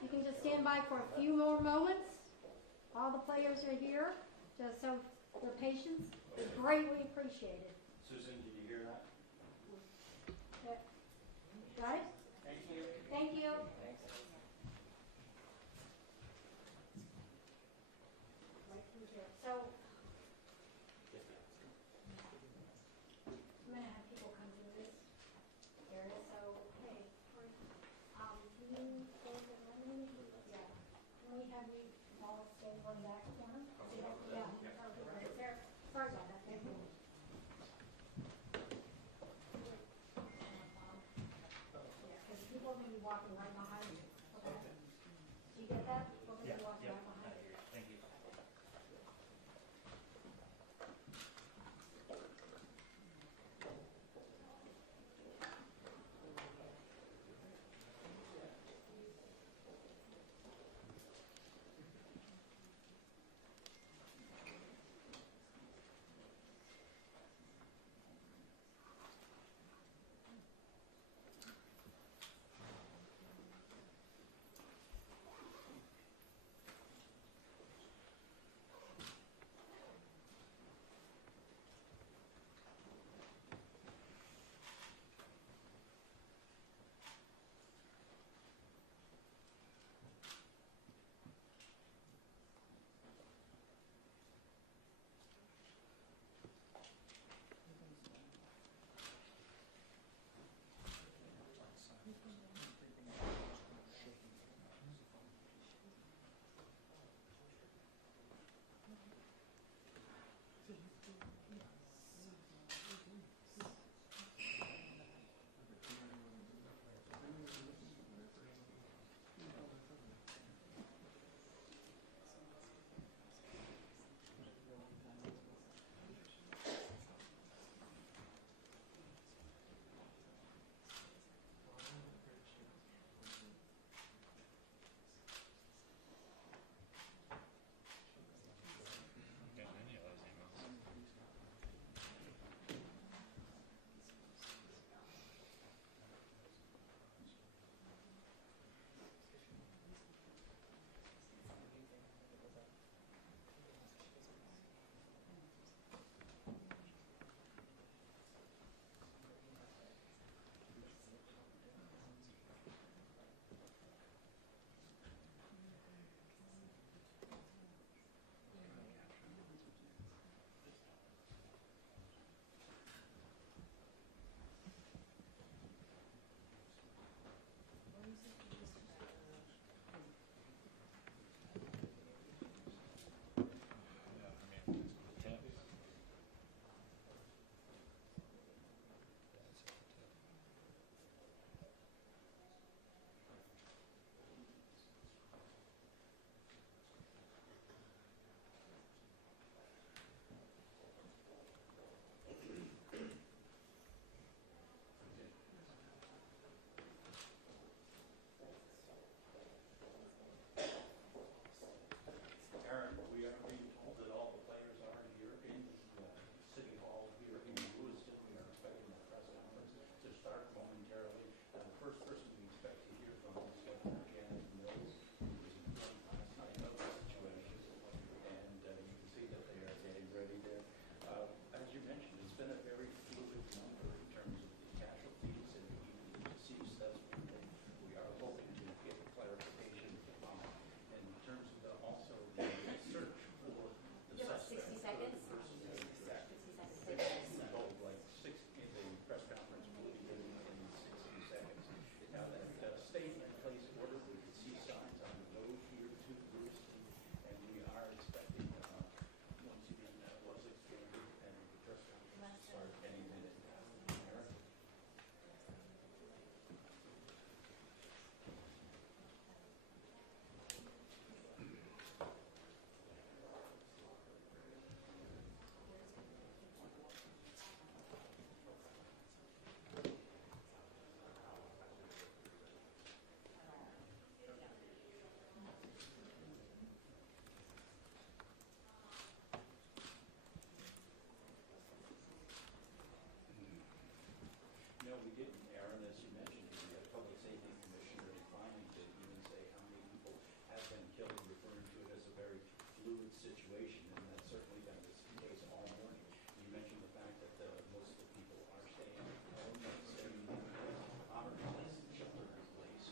you can just stand by for a few more moments. All the players are here, just so their patience is greatly appreciated. Susan, did you hear that? Got it? Thank you. Thank you. Thanks. Right through here. So, I'm going to have people come do this area. So, hey, can you go to the money? Yeah. Can we have you all stay one back corner? Yeah. Perfect. Right there. Sorry about that. Thank you. Because people are going to be walking right behind you. Okay. Do you get that? People are going to be walking right behind you. Thank you. situation, and that's certainly been the case all morning. You mentioned the fact that most of the people are staying at home, staying in our place, shelter in place,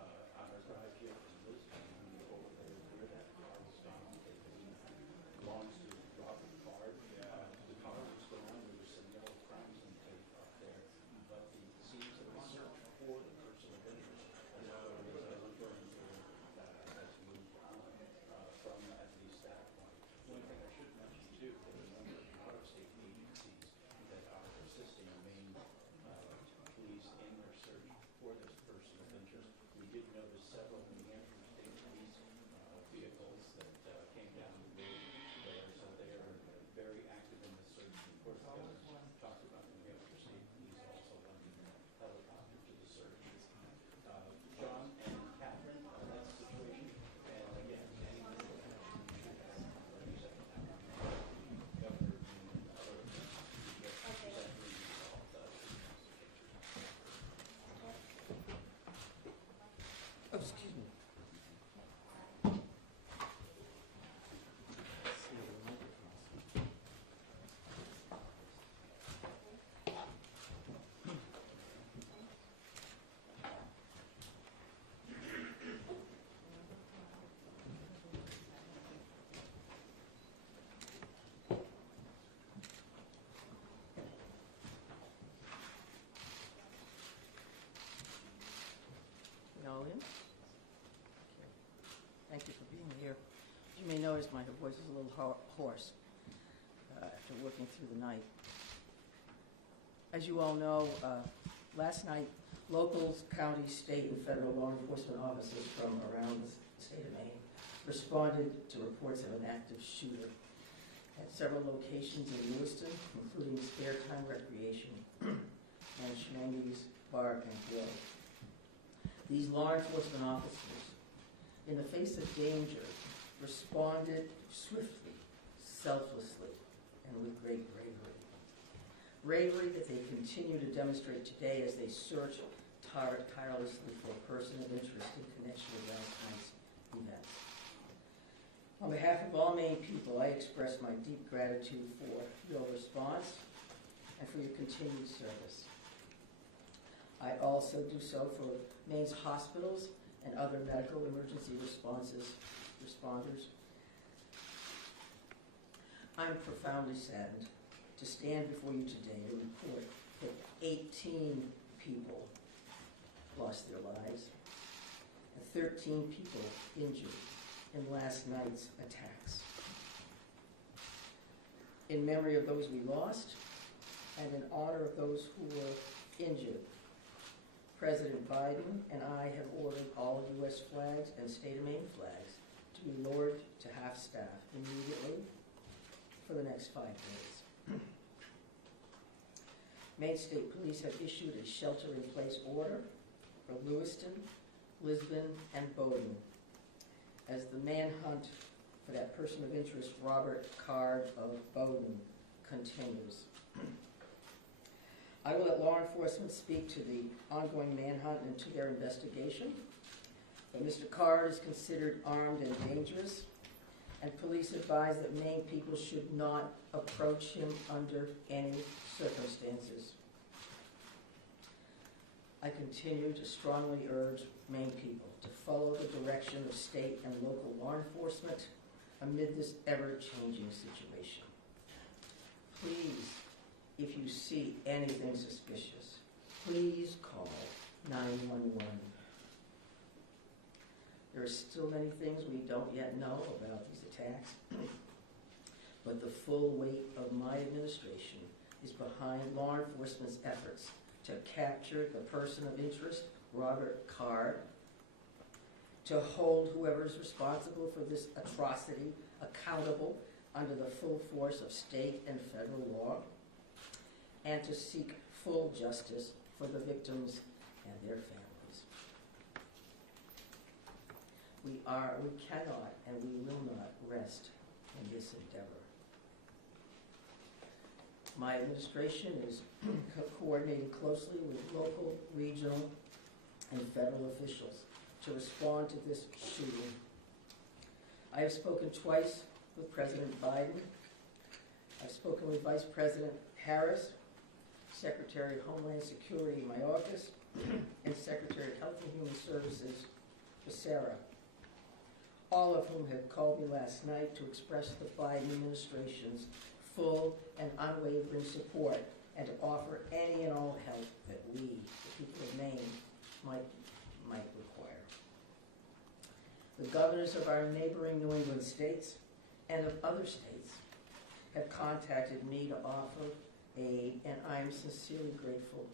on our drive here from Lewiston. We go over there where that car was found. It belongs to Robert Card. The car was gone. There was some yellow crumbs and tape up there, but the seems of the search for the person of interest, as I was referring to, has moved on from at least that point. One thing I should mention too, there are a number of out-of-state agencies that are assisting Maine police in their search for this person of interest. We did notice several New Hampshire state police vehicles that came down the road there, so they are very active in the search. And of course, talked about New Hampshire state police also lending a helicopter to the search. John and Catherine, that's the situation. And again, anyone who has governor and other Oh, excuse me. William? Thank you for being here. As you may notice, my voice is a little hoarse after working through the night. As you all know, last night, local, county, state, and federal law enforcement officers from around the state of Maine responded to reports of an active shooter at several locations in Lewiston, including Spare Time Recreation and Schmangy's Bar and Grill. These law enforcement officers, in the face of danger, responded swiftly, selflessly, and with great bravery. Bravery that they continue to demonstrate today as they search tirelessly for a person of interest in connection with last night's events. On behalf of all Maine people, I express my deep gratitude for your response and for your continued service. I also do so for Maine's hospitals and other medical emergency responders. I'm profoundly saddened to stand before you today to report that 18 people lost their lives and 13 people injured in last night's attacks. In memory of those we lost and in honor of those who were injured, President Biden and I have ordered all U.S. flags and state of Maine flags to be lowered to half-staff immediately for the next 5 days. Maine State Police have issued a shelter-in-place order for Lewiston, Lisbon, and Bowdoin as the manhunt for that person of interest, Robert Card of Bowdoin, continues. I will let law enforcement speak to the ongoing manhunt and to their investigation, but Mr. Card is considered armed and dangerous, and police advise that Maine people should not approach him under any circumstances. I continue to strongly urge Maine people to follow the direction of state and local law enforcement amid this ever-changing situation. Please, if you see anything suspicious, please call 911. There are still many things we don't yet know about these attacks, but the full weight of my administration is behind law enforcement's efforts to capture the person of interest, Robert Card, to hold whoever is responsible for this atrocity accountable under the full force of state and federal law, and to seek full justice for the victims and their families. We cannot and we will not rest in this endeavor. My administration is coordinating closely with local, regional, and federal officials to respond to this shooting. I have spoken twice with President Biden. I've spoken with Vice President Harris, Secretary of Homeland Security in my office, and Secretary of Health and Human Services, Sarah, all of whom have called me last night to express the Biden administration's full and unwavering support and to offer any and all help that we, the people of Maine, might require. The governors of our neighboring New England states and of other states have contacted me to offer aid, and I am sincerely grateful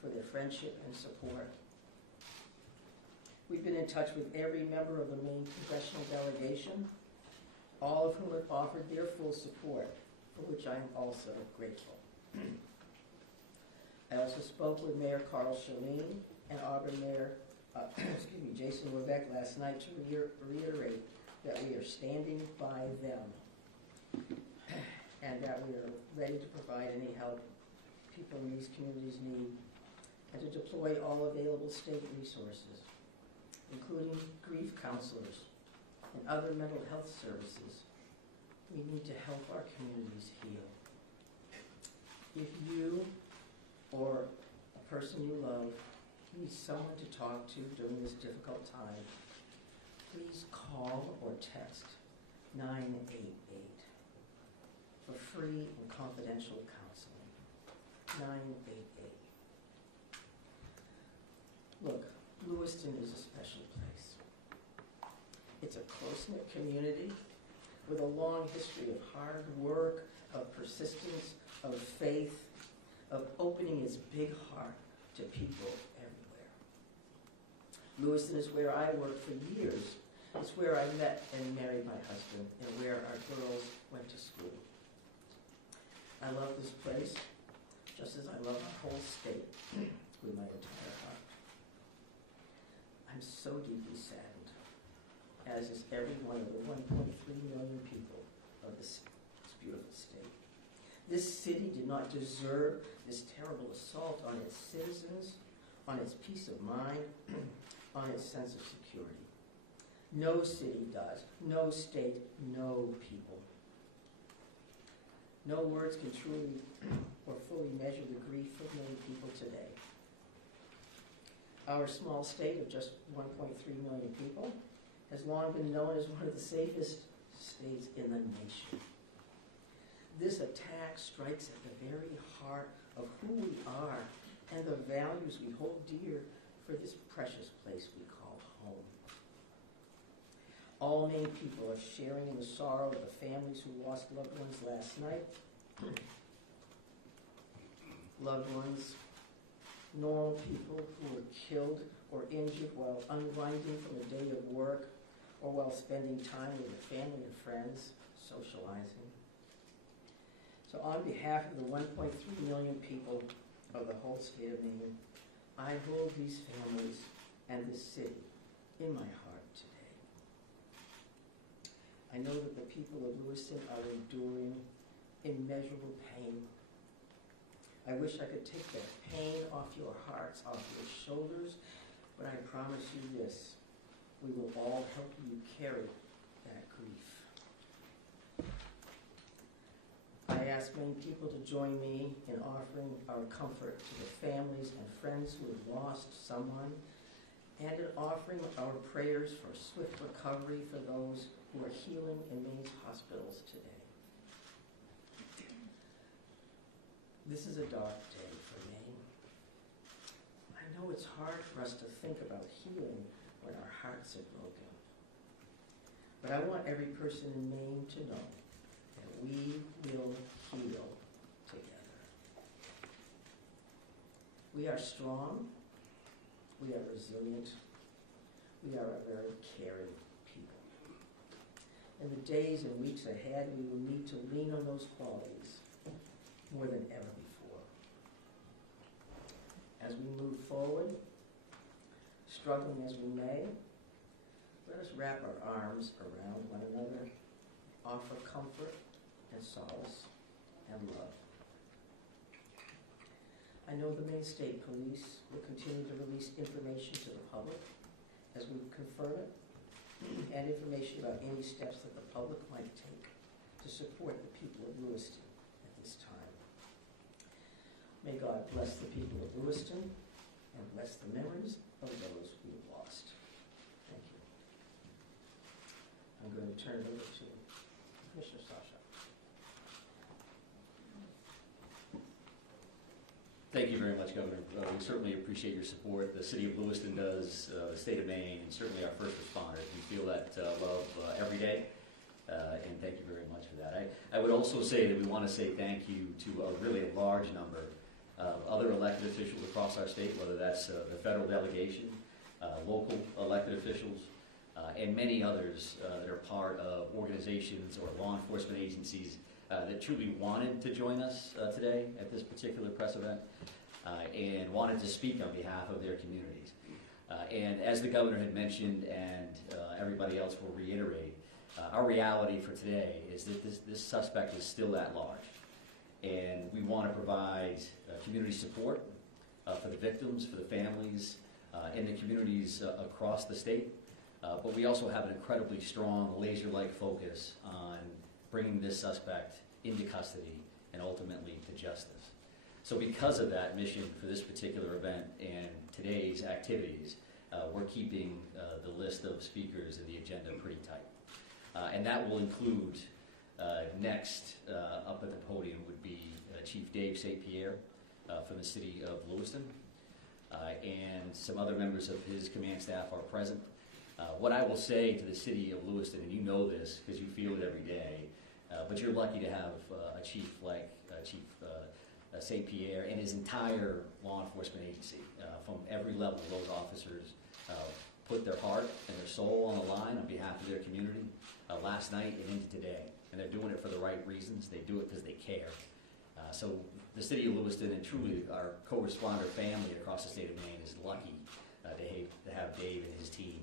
for their friendship and support. We've been in touch with every member of the Maine congressional delegation, all of whom have offered their full support, for which I am also grateful. I also spoke with Mayor Carl Chalene and Auburn Mayor Jason Levesque last night to reiterate that we are standing by them and that we are ready to provide any help people in these communities need and to deploy all available state resources, including grief counselors and other mental health services. We need to help our communities heal. If you or a person you love needs someone to talk to during this difficult time, please call or text 988 for free and confidential counseling. 988. Look, Lewiston is a special place. It's a close-knit community with a long history of hard work, of persistence, of faith, of opening its big heart to people everywhere. Lewiston is where I worked for years. It's where I met and married my husband and where our girls went to school. I love this place just as I love our whole state with my entire heart. I'm so deeply saddened, as is every one of the 1.3 million people of this beautiful state. This city did not deserve this terrible assault on its citizens, on its peace of mind, on its sense of security. No city does, no state, no people. No words can truly or fully measure the grief of many people today. Our small state of just 1.3 million people has long been known as one of the safest states in the nation. This attack strikes at the very heart of who we are and the values we hold dear for this precious place we call home. All Maine people are sharing in the sorrow of the families who lost loved ones last night. Loved ones, normal people who were killed or injured while unwinding from a day of work or while spending time with their family and friends, socializing. So on behalf of the 1.3 million people of the whole state of Maine, I hold these families and this city in my heart today. I know that the people of Lewiston are enduring immeasurable pain. I wish I could take that pain off your hearts, off your shoulders, but I promise you this, we will all help you carry that grief. I ask many people to join me in offering our comfort to the families and friends who have lost someone, and in offering our prayers for swift recovery for those who are healing in Maine's hospitals today. This is a dark day for Maine. I know it's hard for us to think about healing when our hearts are broken. But I want every person in Maine to know that we will heal together. We are strong, we are resilient, we are a very caring people. In the days and weeks ahead, we will need to lean on those qualities more than ever before. As we move forward, struggling as we may, let us wrap our arms around one another, offer comfort and solace and love. I know the Maine State Police will continue to release information to the public as we confirm it, and information about any steps that the public might take to support the people of Lewiston at this time. May God bless the people of Lewiston and bless the memories of those we have lost. Thank you. I'm going to turn it over to Commissioner Sasha. Thank you very much, Governor. We certainly appreciate your support. The City of Lewiston does, the state of Maine, and certainly our first responders. We feel that love every day, and thank you very much for that. I would also say that we want to say thank you to a really large number of other elected officials across our state, whether that's the federal delegation, local elected officials, and many others that are part of organizations or law enforcement agencies that truly wanted to join us today at this particular press event and wanted to speak on behalf of their communities. And as the governor had mentioned, and everybody else will reiterate, our reality for today is that this suspect is still at large. And we want to provide community support for the victims, for the families, and the communities across the state. But we also have an incredibly strong, laser-like focus on bringing this suspect into custody and ultimately to justice. So because of that mission for this particular event and today's activities, we're keeping the list of speakers and the agenda pretty tight. And that will include, next up at the podium would be Chief Dave St. Pierre from the City of Lewiston, and some other members of his command staff are present. What I will say to the City of Lewiston, and you know this because you feel it every day, but you're lucky to have a chief like Chief St. Pierre and his entire law enforcement agency. From every level, those officers put their heart and their soul on the line on behalf of their community last night and into today. And they're doing it for the right reasons. They do it because they care. So the City of Lewiston and truly our co-responder family across the state of Maine is lucky to have Dave and his team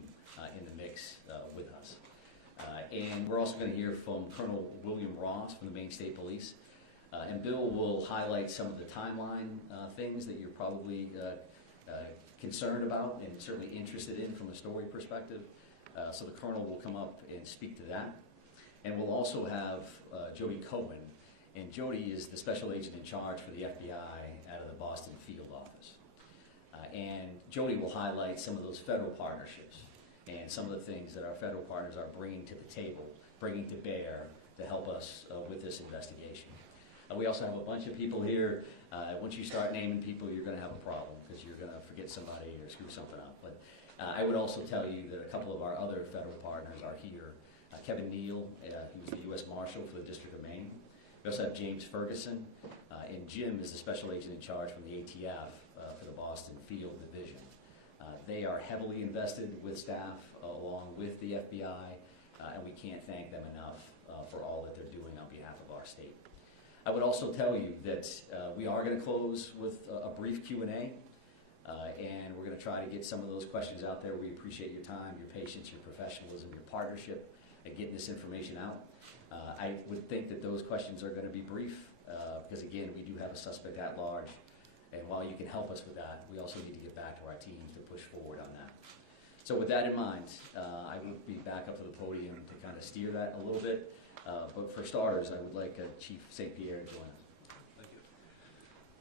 in the mix with us. And we're also going to hear from Colonel William Ross from the Maine State Police. And Bill will highlight some of the timeline things that you're probably concerned about and certainly interested in from a story perspective. So the Colonel will come up and speak to that. And we'll also have Jody Cohen. And Jody is the special agent in charge for the FBI out of the Boston field office. And Jody will highlight some of those federal partnerships and some of the things that our federal partners are bringing to the table, bringing to bear to help us with this investigation. We also have a bunch of people here. Once you start naming people, you're going to have a problem because you're going to forget somebody or screw something up. But I would also tell you that a couple of our other federal partners are here. Kevin Neal, he was the U.S. Marshal for the District of Maine. We also have James Ferguson, and Jim is the special agent in charge from the ATF for the Boston Field Division. They are heavily invested with staff along with the FBI, and we can't thank them enough for all that they're doing on behalf of our state. I would also tell you that we are going to close with a brief Q&A, and we're going to try to get some of those questions out there. We appreciate your time, your patience, your professionalism, your partnership at getting this information out. I would think that those questions are going to be brief because, again, we do have a suspect at large. And while you can help us with that, we also need to get back to our teams to push forward on that. So with that in mind, I will be back up to the podium to kind of steer that a little bit. But for starters, I would like Chief St. Pierre to join us. Thank you.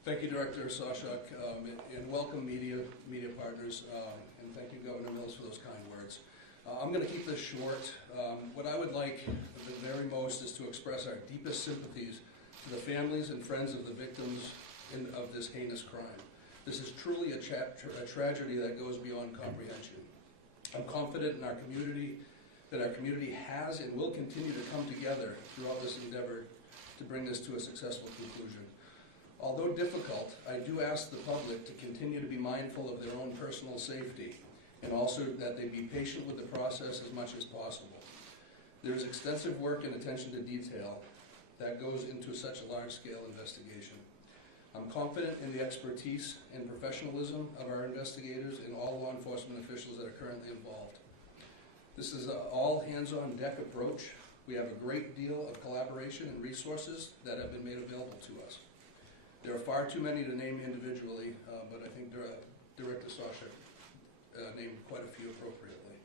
Thank you, Director Sawchuk, and welcome media partners, and thank you, Governor Mills, for those kind words. I'm going to keep this short. What I would like the very most is to express our deepest sympathies to the families and friends of the victims of this heinous crime. This is truly a tragedy that goes beyond comprehension. I'm confident in our community that our community has and will continue to come together throughout this endeavor to bring this to a successful conclusion. Although difficult, I do ask the public to continue to be mindful of their own personal safety and also that they be patient with the process as much as possible. There is extensive work and attention to detail that goes into such a large-scale investigation. I'm confident in the expertise and professionalism of our investigators and all law enforcement officials that are currently involved. This is an all-hands-on-deck approach. We have a great deal of collaboration and resources that have been made available to us. There are far too many to name individually, but I think Director Sawchuk named quite a few appropriately.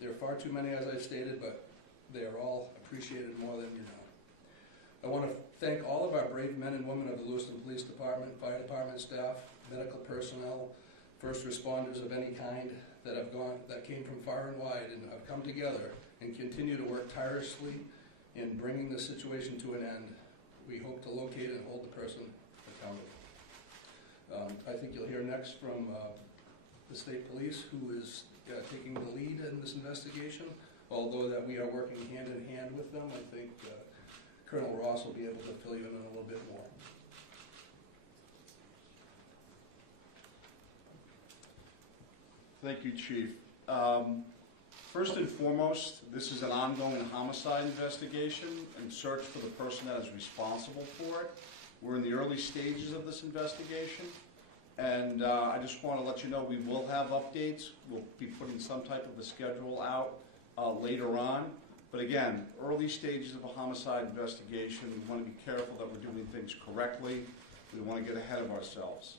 There are far too many, as I've stated, but they are all appreciated more than you know. I want to thank all of our brave men and women of the Lewiston Police Department, Fire Department staff, medical personnel, first responders of any kind that came from far and wide and have come together and continue to work tirelessly in bringing the situation to an end. We hope to locate and hold the person accountable. I think you'll hear next from the state police, who is taking the lead in this investigation. Although that we are working hand in hand with them, I think Colonel Ross will be able to fill you in on a little bit more. Thank you, Chief. First and foremost, this is an ongoing homicide investigation and search for the person that is responsible for it. We're in the early stages of this investigation, and I just want to let you know we will have updates. We'll be putting some type of a schedule out later on. But again, early stages of a homicide investigation, we want to be careful that we're doing things correctly. We want to get ahead of ourselves.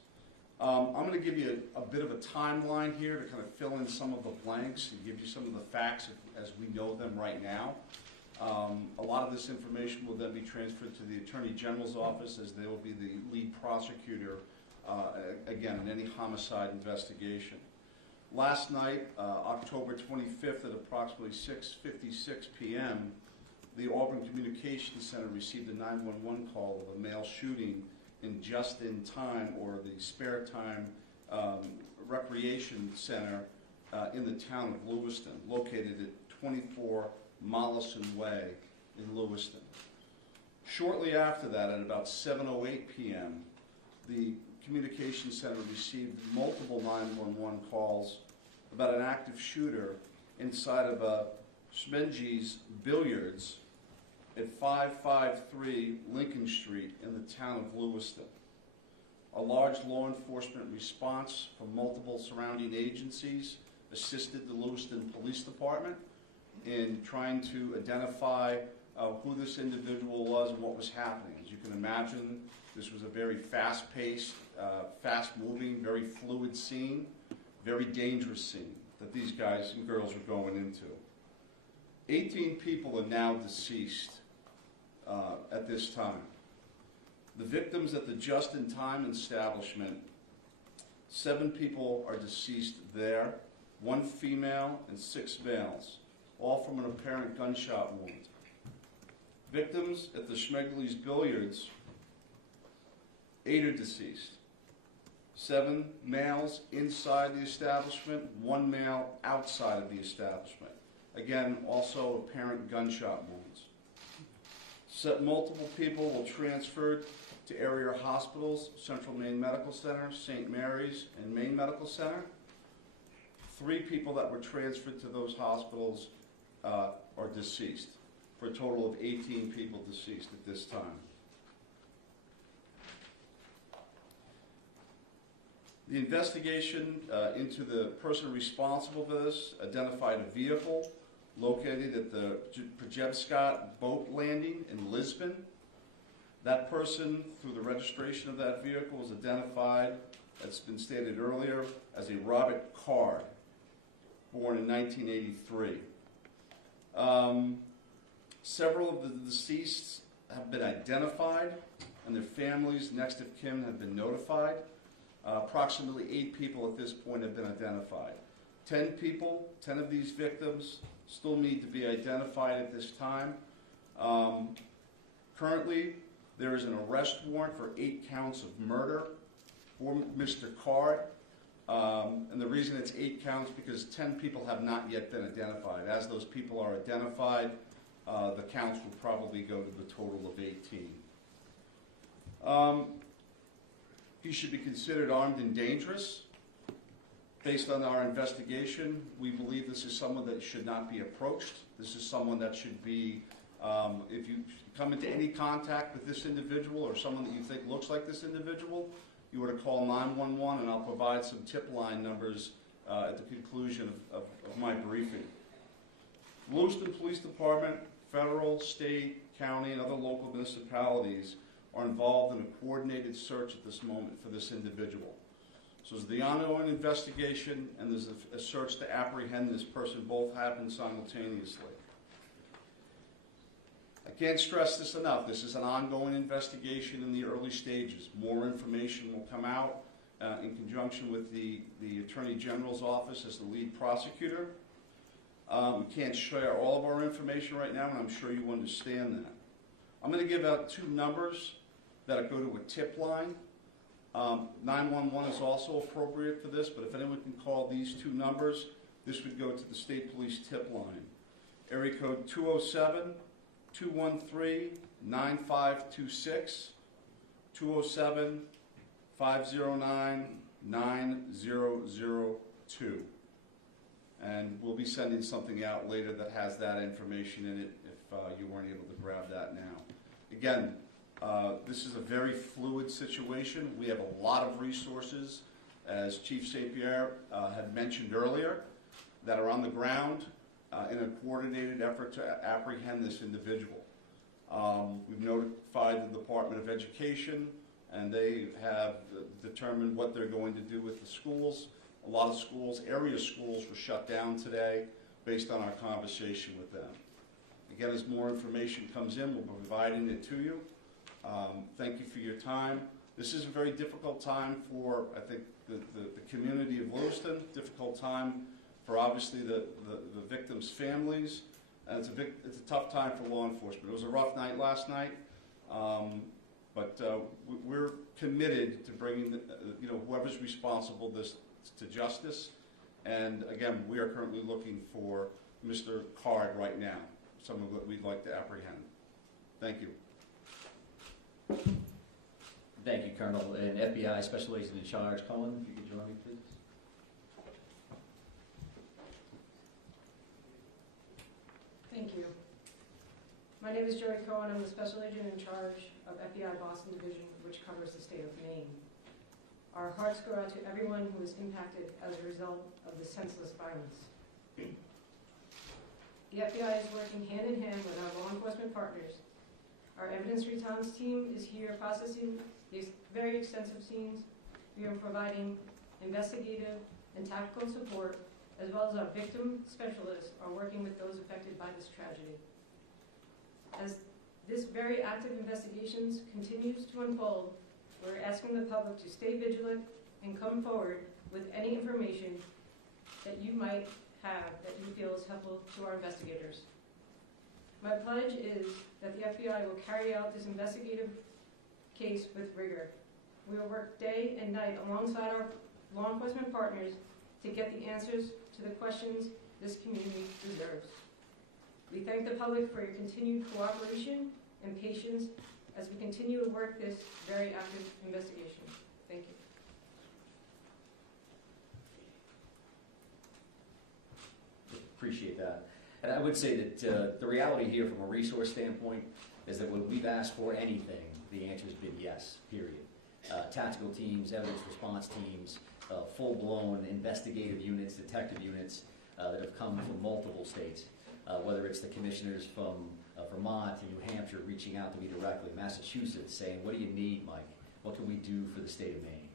I'm going to give you a bit of a timeline here to kind of fill in some of the blanks and give you some of the facts as we know them right now. A lot of this information will then be transferred to the Attorney General's office, as they will be the lead prosecutor, again, in any homicide investigation. Last night, October 25th at approximately 6:56 p.m., the Auburn Communications Center received a 911 call of a male shooting in Just-in-Time, or the Spare Time Recreation Center in the town of Lewiston, located at 24 Mollison Way in Lewiston. Shortly after that, at about 7:08 p.m., the Communications Center received multiple 911 calls about an active shooter inside of a Schmenge's Billiards at 553 Lincoln Street in the town of Lewiston. A large law enforcement response from multiple surrounding agencies assisted the Lewiston Police Department in trying to identify who this individual was and what was happening. As you can imagine, this was a very fast-paced, fast-moving, very fluid scene, very dangerous scene that these guys and girls were going into. 18 people are now deceased at this time. The victims at the Just-in-Time establishment, 7 people are deceased there, 1 female and 6 males, all from an apparent gunshot wound. Victims at the Schmegley's Billiards, 8 are deceased. 7 males inside the establishment, 1 male outside of the establishment. Again, also apparent gunshot wounds. Multiple people were transferred to area hospitals, Central Maine Medical Center, St. Mary's, and Maine Medical Center. 3 people that were transferred to those hospitals are deceased, for a total of 18 people deceased at this time. The investigation into the person responsible for this identified a vehicle located at the Pajebscott boat landing in Lisbon. That person, through the registration of that vehicle, was identified, as been stated earlier, as a Robert Card, born in 1983. Several of the deceased have been identified, and their families, next of kin, have been notified. Approximately 8 people at this point have been identified. 10 people, 10 of these victims, still need to be identified at this time. Currently, there is an arrest warrant for 8 counts of murder for Mr. Card. And the reason it's 8 counts because 10 people have not yet been identified. As those people are identified, the counts will probably go to the total of 18. He should be considered armed and dangerous. Based on our investigation, we believe this is someone that should not be approached. This is someone that should be, if you come into any contact with this individual or someone that you think looks like this individual, you were to call 911, and I'll provide some tip line numbers at the conclusion of my briefing. Lewiston Police Department, federal, state, county, and other local municipalities are involved in a coordinated search at this moment for this individual. So there's the ongoing investigation, and there's a search to apprehend this person. Both happen simultaneously. I can't stress this enough. This is an ongoing investigation in the early stages. More information will come out in conjunction with the Attorney General's office as the lead prosecutor. We can't share all of our information right now, and I'm sure you understand that. I'm going to give out 2 numbers that go to a tip line. 911 is also appropriate for this, but if anyone can call these 2 numbers, this would go to the State Police tip line. Area code 207-213-9526, 207-509-9002. And we'll be sending something out later that has that information in it if you weren't able to grab that now. Again, this is a very fluid situation. We have a lot of resources, as Chief St. Pierre had mentioned earlier, that are on the ground in a coordinated effort to apprehend this individual. We've notified the Department of Education, and they have determined what they're going to do with the schools. A lot of schools, area schools, were shut down today based on our conversation with them. Again, as more information comes in, we'll be providing it to you. Thank you for your time. This is a very difficult time for, I think, the community of Lewiston, difficult time for obviously the victims' families, and it's a tough time for law enforcement. It was a rough night last night, but we're committed to bringing whoever's responsible this to justice. And again, we are currently looking for Mr. Card right now, someone that we'd like to apprehend. Thank you. Thank you, Colonel. And FBI Special Agent in Charge, Colin, if you could join me, please. Thank you. My name is Joey Cohen. I'm the Special Agent in Charge of FBI Boston Division, which covers the state of Maine. Our hearts go out to everyone who was impacted as a result of the senseless violence. The FBI is working hand in hand with our law enforcement partners. Our evidence response team is here processing these very extensive scenes. We are providing investigative and tactical support, as well as our victim specialists are working with those affected by this tragedy. As this very active investigations continues to unfold, we're asking the public to stay vigilant and come forward with any information that you might have that you feel is helpful to our investigators. My pledge is that the FBI will carry out this investigative case with rigor. We will work day and night alongside our law enforcement partners to get the answers to the questions this community deserves. We thank the public for your continued cooperation and patience as we continue to work this very active investigation. Thank you. Appreciate that. And I would say that the reality here from a resource standpoint is that when we've asked for anything, the answer has been yes, period. Tactical teams, evidence response teams, full-blown investigative units, detective units that have come from multiple states, whether it's the commissioners from Vermont and New Hampshire reaching out to me directly, Massachusetts saying, what do you need, Mike? What can we do for the state of Maine?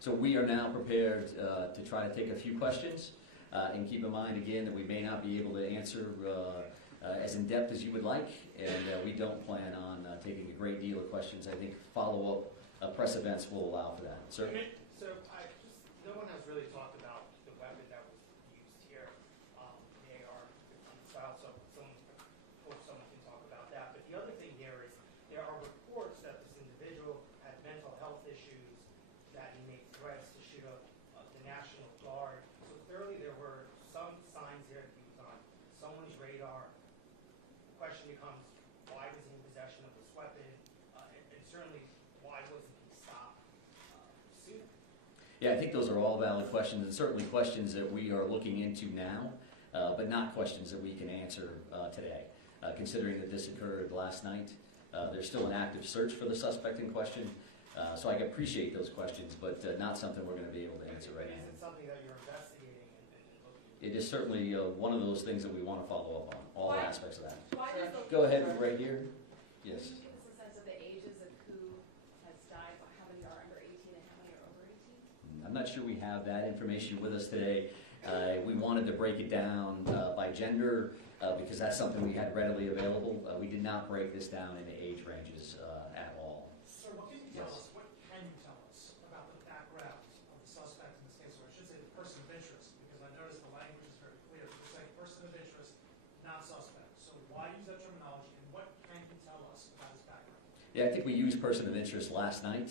So we are now prepared to try to take a few questions. And keep in mind, again, that we may not be able to answer as in-depth as you would like, and we don't plan on taking a great deal of questions. I think follow-up press events will allow for that. Sir? So no one has really talked about the weapon that was used here, the AR style, so hope someone can talk about that. But the other thing here is there are reports that this individual had mental health issues, that he made threats to shoot up the National Guard. So clearly there were some signs here that he was on someone's radar. The question becomes, why was he in possession of this weapon? And certainly, why wasn't he stopped sooner? Yeah, I think those are all valid questions, and certainly questions that we are looking into now, but not questions that we can answer today. Considering that this occurred last night, there's still an active search for the suspect in question, so I appreciate those questions, but not something we're going to be able to answer right now. Is it something that you're investigating and looking It is certainly one of those things that we want to follow up on, all aspects of that. Why does the Go ahead, right here. Yes. Can you give us a sense of the ages of who has died, how many are under 18 and how many are over 18? I'm not not sure we have that information with us today. We wanted to break it down by gender because that's something we had readily available. We did not break this down into age ranges at all. Sir, what can you tell us, what can you tell us about the background of the suspect in this case, or I should say the person of interest, because I noticed the language is very clear. It's saying person of interest, not suspect. So why use that terminology, and what can you tell us about his background? Yeah, I think we used person of interest last night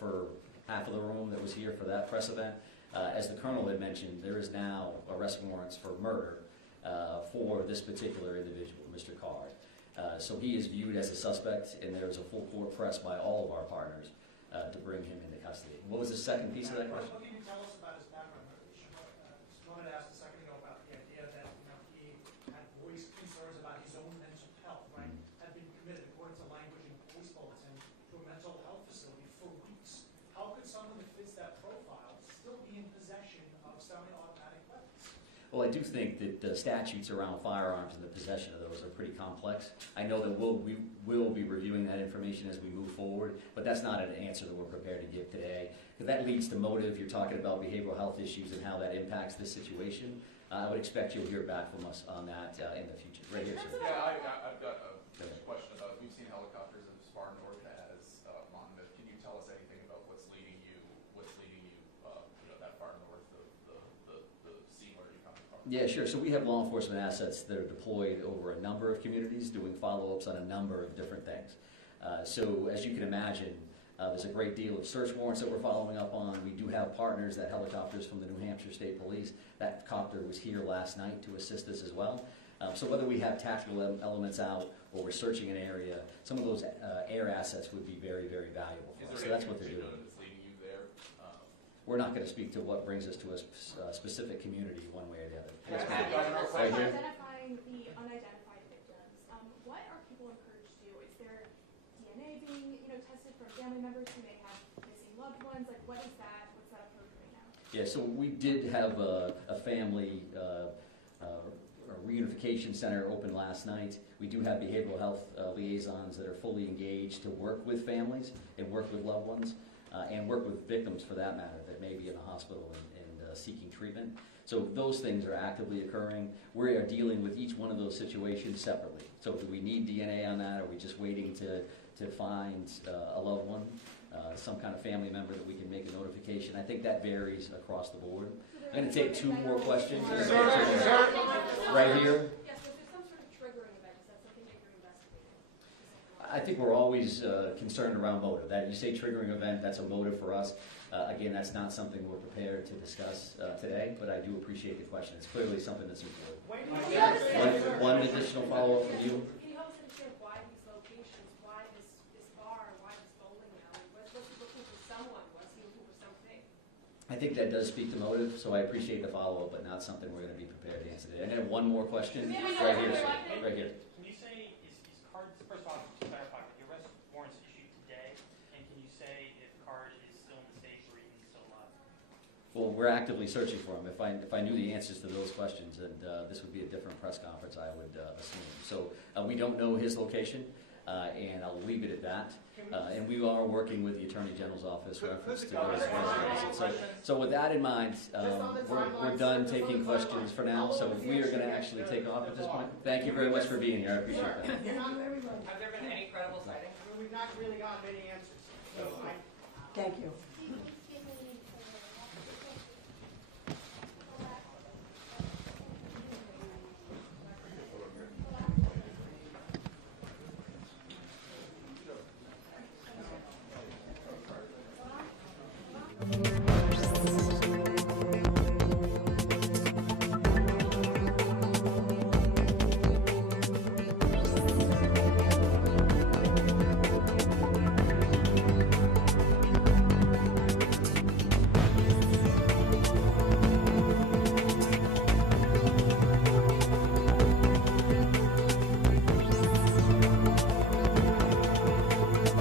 for half of the room that was here for that press event. As the Colonel had mentioned, there is now arrest warrants for murder for this particular individual, Mr. Card. So he is viewed as a suspect, and there is a full court press by all of our partners to bring him into custody. What was the second piece of that question? What can you tell us about his background? I wanted to ask a second ago about the idea that he had voiced concerns about his own mental health, right? Had been committed, according to language in the police bulletin, to a mental health facility for weeks. How could someone that fits that profile still be in possession of semi-automatic weapons? Well, I do think that the statutes around firearms and the possession of those are pretty complex. I know that we will be reviewing that information as we move forward, but that's not an answer that we're prepared to give today. Because that leads to motive. You're talking about behavioral health issues and how that impacts this situation. I would expect you'll hear back from us on that in the future. Right here, sir. Yeah, I've got a question about, we've seen helicopters as far north as Monmouth. Can you tell us anything about what's leading you, that far north of the scene where you're coming from? Yeah, sure. So we have law enforcement assets that are deployed over a number of communities doing follow-ups on a number of different things. So as you can imagine, there's a great deal of search warrants that we're following up on. We do have partners, that helicopters from the New Hampshire State Police. That copter was here last night to assist us as well. So whether we have tactical elements out or we're searching an area, some of those air assets would be very, very valuable for us. So that's what they're doing. That's leading you there? We're not going to speak to what brings us to a specific community one way or the other. Yes, Right ma'am. Right here. Identifying the unidentified victims, what are people encouraged to do? Is there DNA being, tested from family members who may have missing loved ones? Like, what is that? What's that approach right now? Yeah, so we did have a family reunification center open last night. We do have behavioral health liaisons that are fully engaged to work with families and work with loved ones and work with victims, for that matter, that may be in the hospital and seeking treatment. So those things are actively occurring. We are dealing with each one of those situations separately. So do we need DNA on that? Are we just waiting to find a loved one, some kind of family member that we can make a notification? I think that varies across the board. I'm going to take two more questions. Right here. Yes, was there some sort of triggering event? Is that something that you're investigating? I think we're always concerned around motive. That you say triggering event, that's a motive for us. Again, that's not something we're prepared to discuss today, but I do appreciate the question. It's clearly something that's important. One additional follow-up from you. Can you help us understand why these locations, why this bar, why this bowling alley? Was he looking for someone? Was he looking for something? I think that does speak to motive, so I appreciate the follow-up, but not something we're going to be prepared to answer today. And then one more question. Right here, sir. Right here. Can you say, is Card, first off, to clarify, the arrest warrants issued today, and can you say if Card is still in the States or even still alive? Well, we're actively searching for him. If I knew the answers to those questions, and this would be a different press conference, I would assume. So we don't know his location, and I'll leave it at that. And we are working with the Attorney General's office reference to those. So with that in mind, we're done taking questions for now. So we are going to actually take off at this point. Thank you very much for being here. I appreciate that. Have there been any credible sightings? We've not really gotten many answers. Thank you. Thank you.